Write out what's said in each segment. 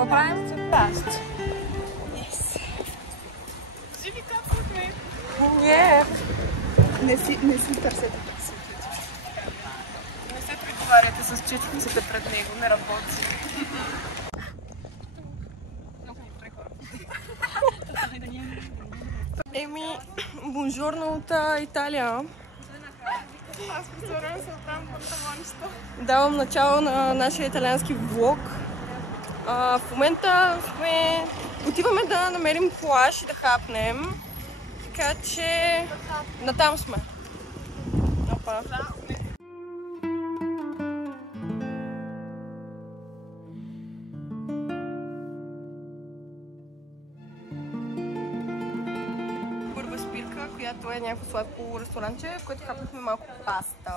Какво правим? Паст. Живи кацнахме. Не. Не си търсете. Не се приговаряте с чечкицата пред него, не работи. Еми, бонжурно от Италия. Аз представям се оттам панталончето. Давам начало на нашия италиански влог. В момента отиваме да намерим плаж и да хапнем. Така че натам сме. Опа. Първа спирка, която е някакво сладко ресторанче, в което хапнахме малко паста.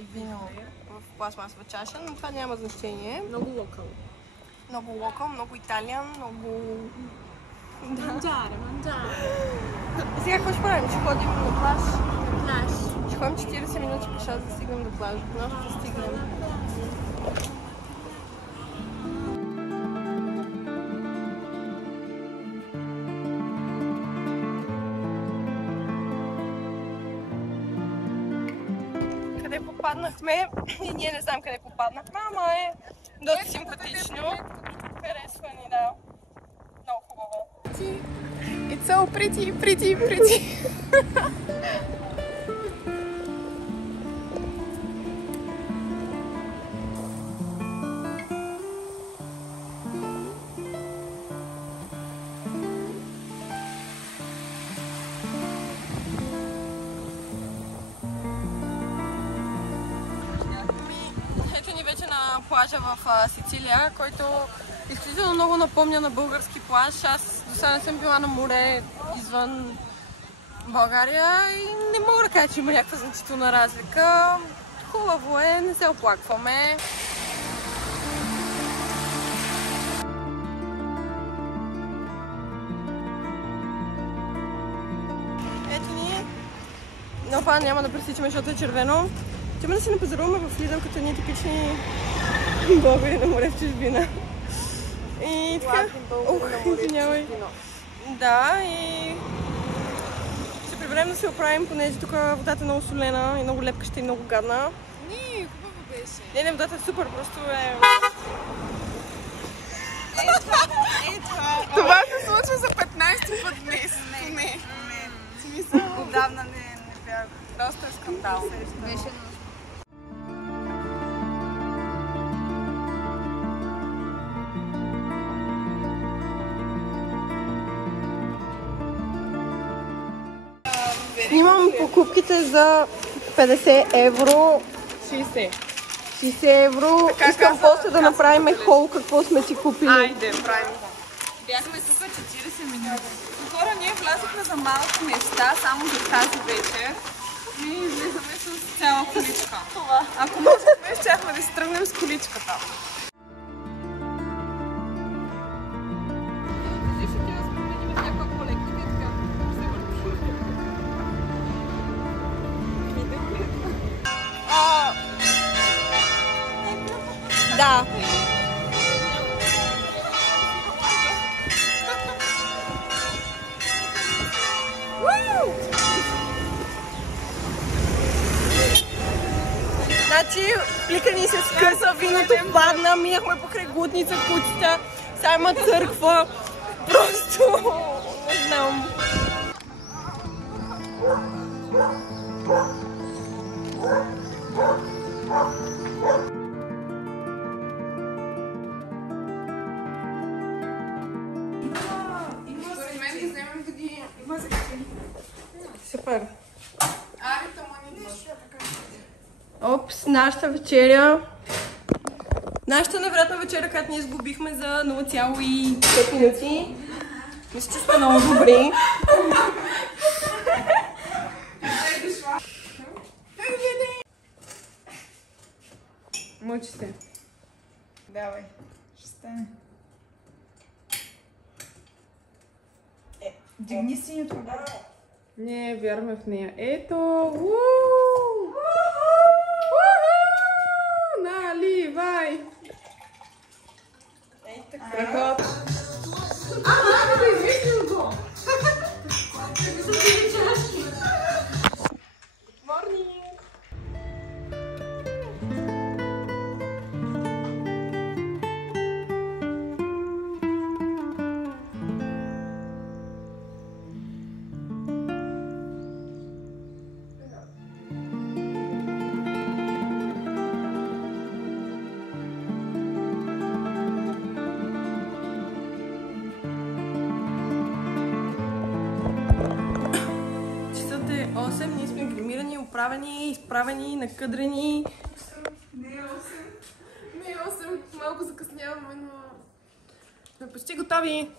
И вино в пластмасова чаша, но това няма значение. Много локал. Много локал, много италиан, много... Манджаре. И сега какво ще правим? Ще ходим на плаж. Плаж. Ще ходим 40 минути пеша, за да стигнем до плажа. Но ще стигнем. Къде попаднахме? И ние не знам къде попаднахме, ама е доста симпатично. Харесва ни, да. Много хубаво. It's so pretty. Ето ни вече на плажа в Сицилия, който изключително много напомня на български плаж. Аз до сега не съм била на море извън България и не мога да кажа, че има някаква значителна разлика. Хубаво е, не се оплакваме. Ето ни. Но това няма да пресичаме, защото е червено. Чема да си напазаруваме в Lidl като ние типични българи на море в чужбина. И така... Извинявай. Да, и... ще приберем да се оправим, понеже тук водата е много солена и много лепкаща и много гадна. Не, хубаво беше. Не, водата е супер, просто е... Това се случва за 15 път днес. Не. Смисъл. Отдавна не бях. Доста е скандално. Беше Снимам покупките за 50 евро. 60 евро. Искам после да направим хол какво сме си купили. Айде, правим го. Бяхме тук 40 минути. Хора, ние влязохме за малко неща, само за тази вечер. И излизаме с цяла количка. Ако можехме, щяхме да си тръгнем с количката. Да. Значи, плика ни се скъса, виното падна, минахме покрай Гутница, куцата, сега има църква. Просто не знам. Според мен да вземем да ги... Има за какви? Супер. Ари, тъмани. Опс, нашата вечеря. Нашата невероятна вечеря, която ние изгубихме за 0,5 минути. Мисля, че сме много добри. Мъчи се. Давай. Ще стане. Дигни синьото. Не, вярваме в нея. Ето! Наливай! направени, изправени, накъдрени. Не е 8, малко закъсняваме, но сме почти готови.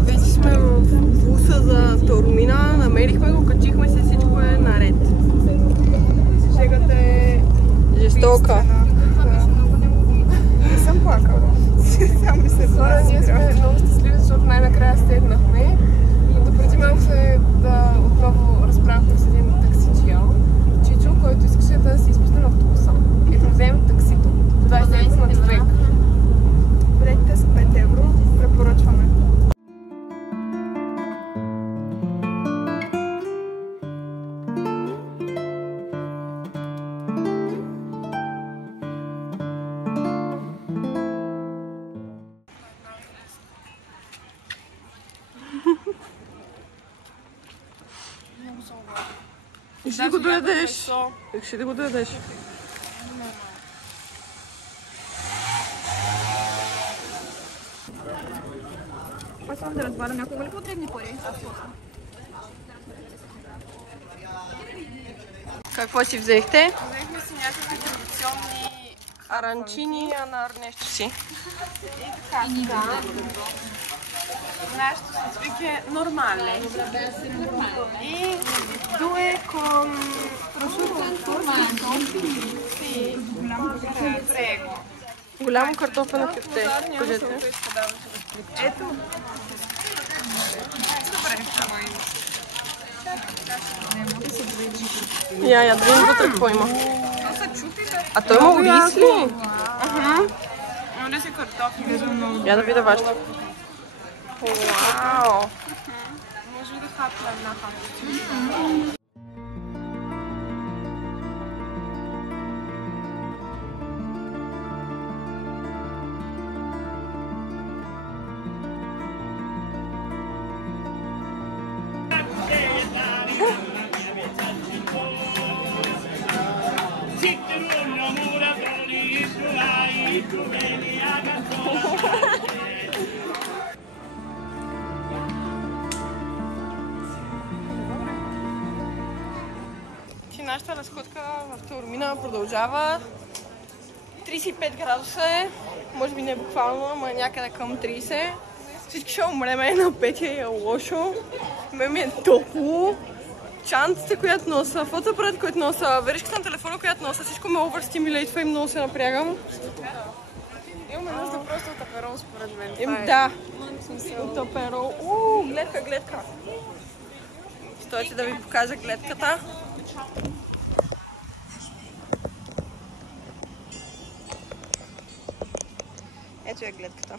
Вече сме в буса за Таормина, намерихме го, качихме се, всичко е наред. Шегата е жестока. Не съм плакала. Само ми се зора. Ние сме много щастливи, защото най-накрая седнахме. Допреди малко отново разправяхме с един таксиджия, Чичо, който искаше да се изпусне на автобуса и да вземем таксито. 20 евро на човек. Билетите са 5 евро. Препоръчваме. Ще го доядеш. Ще да го доядеш. Аз съм да разбера някой ли потребни пари. Какво си взехте? Взехме си някакви традиционни Аранчини, а на нещо си. и така. Нашето с Вик е нормале. И due con prosciutto formaggio. Sì, prego. Голямо картофено кюфте. Кажете. Ето. Добре, Я да видим вътре какво има. това са чупите. А той има ориз ли? Има ли си картофи? Я да видя вашето. Вау! Може да хапна една хапна. Нашата разходка в Таормина продължава. 35 градуса е, може би не буквално, ама някъде към 30. Всички ще умреме на петия и е лошо. Мен ми е топло. Чантата, която носа, фотоапарат, който носа, веришката на телефона, която носа, всичко ме overstimulateва и много се напрягам. Имаме нужда просто от аперол, според мен. Да, от аперол. Гледка. Стойте да ви покажа гледката. Ето е гледката.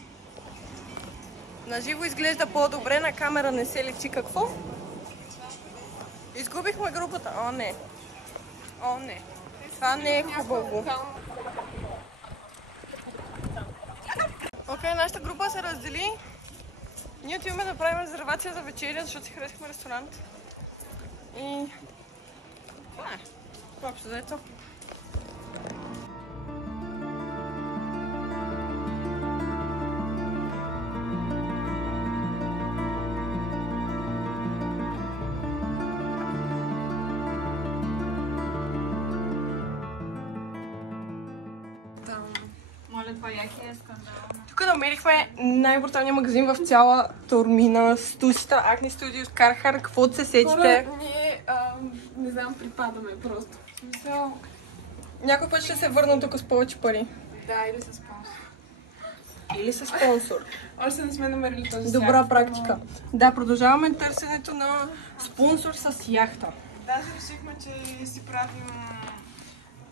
На живо изглежда по-добре, на камера не се личи. Какво? Изгубихме групата. О, не. Това не е хубаво. Окей, нашата група се раздели. Ние отиваме да правим резервация за вечеря, защото си харесахме ресторант. И... това е. Общо заето. Моля, това яки е скандал. Тук намерихме най-бруталния магазин в цяла Таормина. Стусита, Acne Studios, Carhartt, каквото се сетите. Хора, ние, не знам, припадаме просто. Някой път ще се върна тук с повече пари. Да, или с спонсор. Или с спонсор. Още не сме намерили този Добра яхт, практика. Да, продължаваме търсенето на спонсор с яхта. Даже решихме, че си правим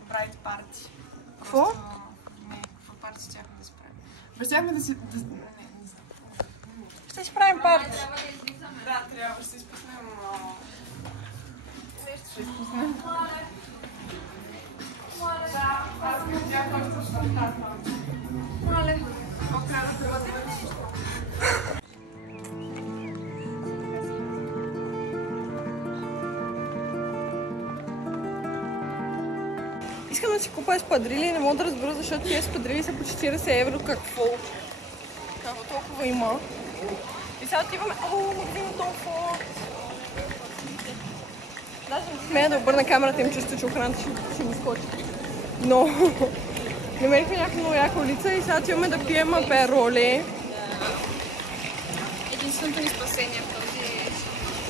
брайт парти. Какво? Не, какво парти щяхме да си правим? Щяхме да си... Не знам. Ще си правим парти. Да, трябва, ще изпуснем... Нещо ще изпуснем. Да, аз не видях още щастата. Мале. Какво трябва да бъдем? искам да си купя спадрили и не мога да разбера, защото тези спадрили са по 40 евро. Какво толкова има? И сега отиваме... магазин толкова... Даже не смея да обърна камерата, им чувство, че охраната ще ми скочи. Но... намерихме някаква много яка улица и сега отиваме да пием апероли. Единственото ни спасение в този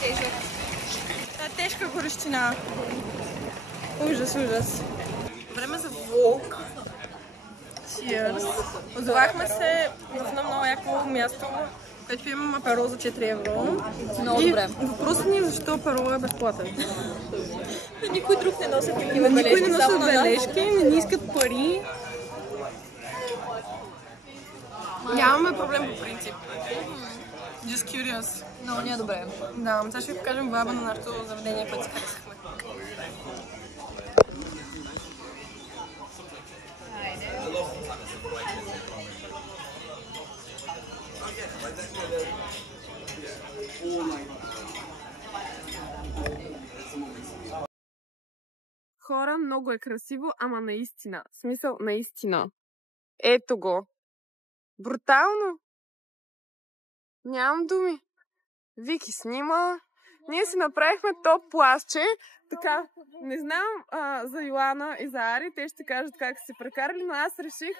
тежък. Тежка горещина. Ужас, ужас. Време за влог. Cheers. Озовахме се в едно много яко място, където имам аперол за 4 евро. Много добре. Въпросът ни е защо аперол е безплатен. Никой друг не носи такива бележки. Никой не носи бележки, не ни искат пари. Нямаме проблем по принцип. Just curious. Много ни е добре. Да, сега ще ви покажем баба на нашето заведение, което си харесахме. Хора, много е красиво, ама наистина. В смисъл, наистина. Ето го. Брутално. Нямам думи. Вики снима. Ние си направихме топ пластче. Така, не знам за Йоана и за Ари. Те ще кажат как се прекарали, но аз реших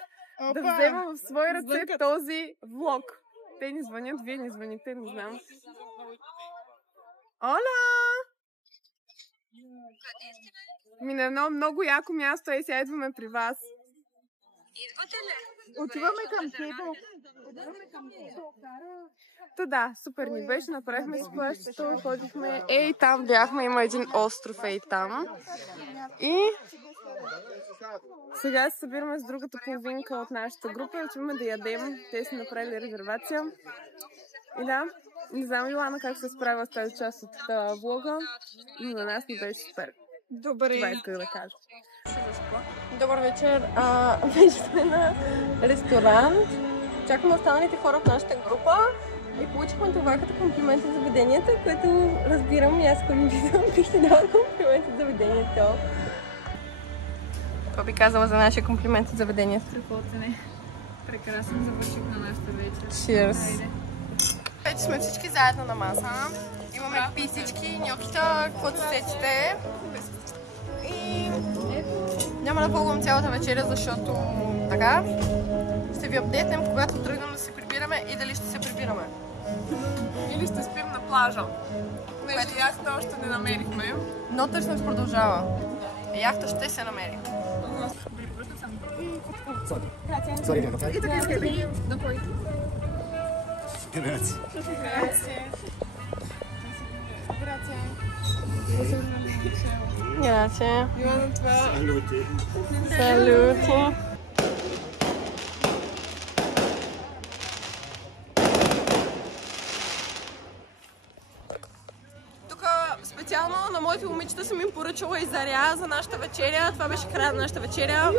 да взема в свои ръце този влог. Те ни звънят, вие ни звъните, не знам. Оля! На едно много яко място, сега идваме при вас. Идвате ли? Отиваме към Кейбъл. Да, супер ни беше, направихме си плащето, ходихме, ей там бяхме, има един остров, ей там. И сега се събираме с другата половинка от нашата група и отиваме да ядем. Те си направили резервация. И да, не знам Йоана как се справя с тази част от влога, но на нас ни беше супер. Добре. Това исках да кажа. Добър вечер. Вече сме на ресторант. Чакаме останалите хора в нашата група и получихме това като комплимент за заведението, което разбирам и аз ако не виждам, бих ти дала комплимент за заведението. Какво би казала за нашия комплимент за заведението? Страхотен. Прекрасен завършик на нашата вечер. Cheers! Вече сме всички заедно на маса. Имаме писички, ньокита, каквото сетите. И няма да ползвам цялата вечеря, защото така ще ви апдейтнем, когато тръгнем да се прибираме и дали ще се прибираме. Или ще спим на плажа. Понеже яхта още не намерихме. Но търсенето продължава. Яхта ще се намери. Grazie. Saluti. Saluti. Тук специално на моите момичета съм им поръчала и заря за нашата вечеря. Това беше края на нашата вечеря.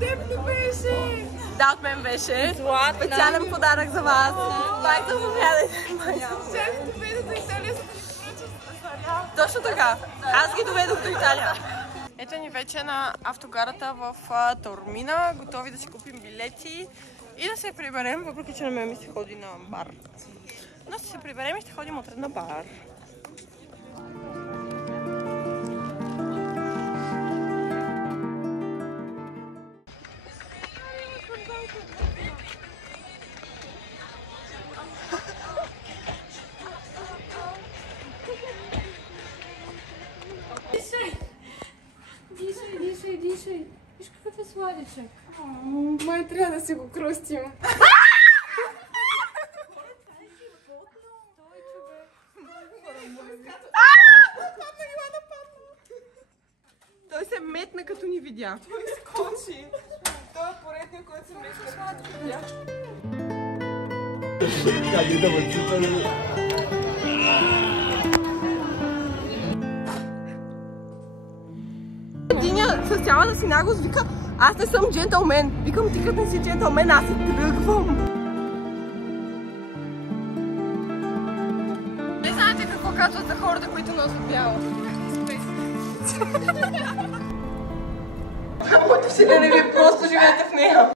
Теб ли беше? Да, от мен беше. Специален подарък за вас. Майка, заповядайте. Чак доведе до Италия, за да ви поръча заря. Точно така. Аз ги доведох до Италия. Ето ни вече на автогарата в Таормина. Готови да си купим билети и да се приберем, въпреки че на мен ми се ходи на бар. Но ще се приберем и ще ходим утре на бар. Дишай. Виж какъв е сладичък. Май трябва да си го кръстим. Той се метна като ни видя. Той скочи. Той е поредният, който се метна като ни видя. Диня с цялата си наглост вика, аз не съм джентълмен. Викам, ти като не си джентълмен, аз се тръгвам. Не знаете какво казват за хората, които носят бяло. Моята вселена, вие просто живеете в нея.